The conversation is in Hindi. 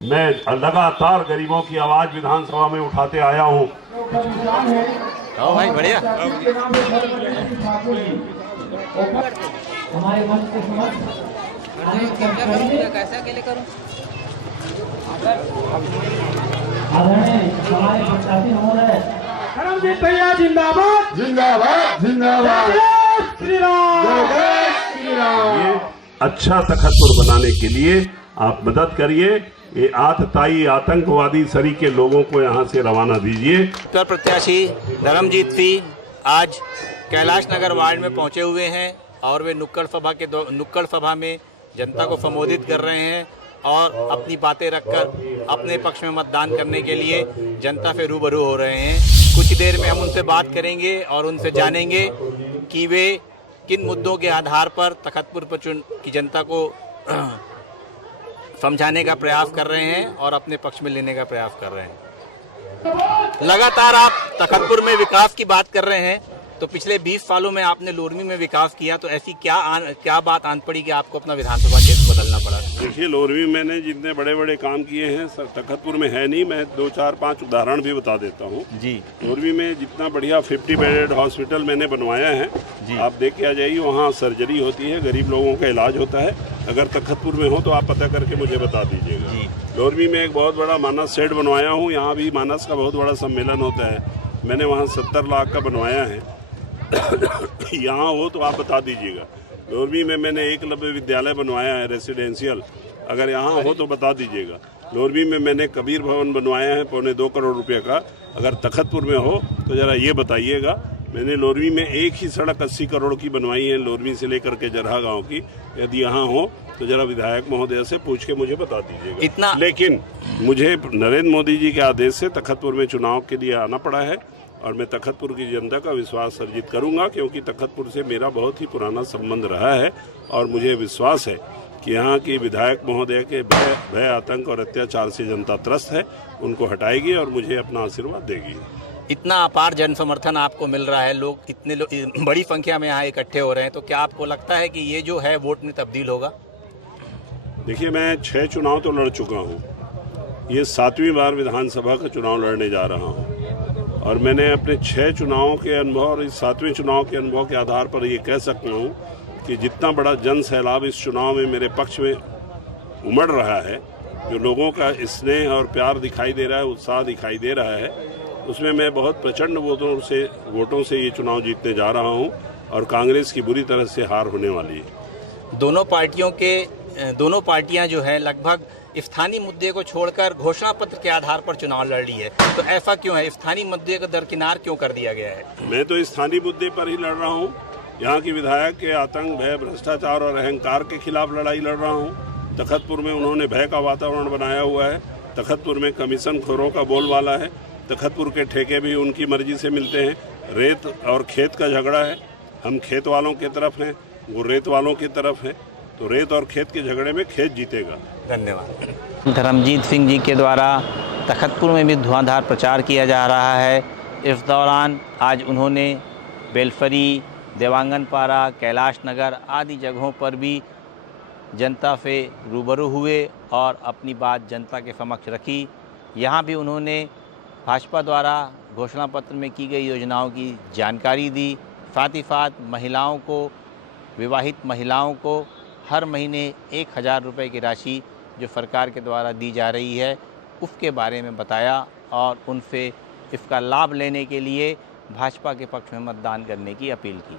मैं लगातार गरीबों की आवाज विधानसभा में उठाते आया हूँ। भाई बढ़िया। हमारे मंच के समक्ष कैसे अकेले करूं? आदरणीय हमारे प्रत्याशी महोदय धर्मजीत भैया जिंदाबाद जिंदाबाद जिंदाबाद। जय श्री राम जय श्री राम। ये अच्छा तखतपुर बनाने के लिए आप मदद करिए। ये आतताई आतंकवादी सरी के लोगों को यहाँ से रवाना दीजिए। उत्तर प्रत्याशी धर्मजीत सिंह आज कैलाश नगर वार्ड में पहुंचे हुए हैं और वे नुक्कड़ सभा में जनता को संबोधित कर रहे हैं और अपनी बातें रखकर अपने पक्ष में मतदान करने के लिए जनता से रूबरू हो रहे हैं। कुछ देर में हम उनसे बात करेंगे और उनसे जानेंगे कि वे किन मुद्दों के आधार पर तखतपुर की जनता को समझाने का प्रयास कर रहे हैं और अपने पक्ष में लेने का प्रयास कर रहे हैं। लगातार आप तखतपुर में विकास की बात कर रहे हैं, तो पिछले 20 सालों में आपने लोरमी में विकास किया, तो ऐसी क्या बात आन पड़ी कि आपको अपना विधानसभा क्षेत्र बदलना पड़ा? देखिए, लोरमी मैंने जितने बड़े बड़े काम किए हैं तखतपुर में है नहीं। मैं 2 4 5 उदाहरण भी बता देता हूँ जी। लोरमी में जितना बढ़िया 50 बेडेड हॉस्पिटल मैंने बनवाया है, आप देख के आ जाइए। वहाँ सर्जरी होती है, गरीब लोगों का इलाज होता है। अगर तखतपुर में हो तो आप पता करके मुझे बता दीजिएगा। लोरमी में एक बहुत बड़ा मानस शेड बनवाया हूँ। यहाँ भी मानस का बहुत बड़ा सम्मेलन होता है, मैंने वहाँ 70 लाख का बनवाया है। यहाँ हो तो आप बता दीजिएगा। लोरमी में मैंने एकलव्य विद्यालय बनवाया है रेसिडेंशियल, अगर यहाँ हो तो बता दीजिएगा। लोरमी में मैंने कबीर भवन बनवाया है 2.25 करोड़ रुपये का, अगर तखतपुर में हो तो ज़रा ये बताइएगा। मैंने लोरमी में एक ही सड़क 80 करोड़ की बनवाई है, लोरमी से लेकर के जरहा गांव की। यदि यहाँ हो तो ज़रा विधायक महोदय से पूछ के मुझे बता दीजिएगा। इतना लेकिन मुझे नरेंद्र मोदी जी के आदेश से तखतपुर में चुनाव के लिए आना पड़ा है और मैं तखतपुर की जनता का विश्वास अर्जित करूंगा, क्योंकि तखतपुर से मेरा बहुत ही पुराना संबंध रहा है और मुझे विश्वास है कि यहाँ की विधायक महोदय के भय आतंक और अत्याचार से जनता त्रस्त है, उनको हटाएगी और मुझे अपना आशीर्वाद देगी। इतना अपार जन समर्थन आपको मिल रहा है, लोग बड़ी संख्या में यहाँ इकट्ठे हो रहे हैं, तो क्या आपको लगता है कि ये जो है वोट में तब्दील होगा? देखिए, मैं 6 चुनाव तो लड़ चुका हूँ, ये 7वीं बार विधानसभा का चुनाव लड़ने जा रहा हूँ और मैंने अपने 6 चुनावों के अनुभव और इस 7वें चुनाव के अनुभव के आधार पर ये कह सकता हूँ कि जितना बड़ा जन सैलाब इस चुनाव में मेरे पक्ष में उमड़ रहा है, जो लोगों का स्नेह और प्यार दिखाई दे रहा है, उत्साह दिखाई दे रहा है, उसमें मैं बहुत प्रचंड वोटों से ये चुनाव जीतने जा रहा हूँ और कांग्रेस की बुरी तरह से हार होने वाली है। दोनों पार्टियां जो है लगभग स्थानीय मुद्दे को छोड़कर घोषणा पत्र के आधार पर चुनाव लड़ रही है, तो ऐसा क्यों है? स्थानीय मुद्दे को दरकिनार क्यों कर दिया गया है? मैं तो स्थानीय मुद्दे पर ही लड़ रहा हूँ। यहाँ की विधायक के आतंक, भय, भ्रष्टाचार और अहंकार के खिलाफ लड़ाई लड़ रहा हूँ। तखतपुर में उन्होंने भय का वातावरण बनाया हुआ है। तखतपुर में कमीशन खोरों का बोलबाला है। तखतपुर के ठेके भी उनकी मर्जी से मिलते हैं। रेत और खेत का झगड़ा है, हम खेत वालों की तरफ हैं, वो रेत वालों की तरफ है, तो रेत और खेत के झगड़े में खेत जीतेगा। धन्यवाद। धर्मजीत सिंह जी के द्वारा तखतपुर में भी धुआंधार प्रचार किया जा रहा है। इस दौरान आज उन्होंने बेलफरी, देवांगनपारा, कैलाश नगर आदि जगहों पर भी जनता से रूबरू हुए और अपनी बात जनता के समक्ष रखी। यहाँ भी उन्होंने भाजपा द्वारा घोषणा पत्र में की गई योजनाओं की जानकारी दी। साथ ही साथ महिलाओं को, विवाहित महिलाओं को हर महीने 1000 रुपये की राशि जो सरकार के द्वारा दी जा रही है उसके बारे में बताया और उनसे इसका लाभ लेने के लिए भाजपा के पक्ष में मतदान करने की अपील की।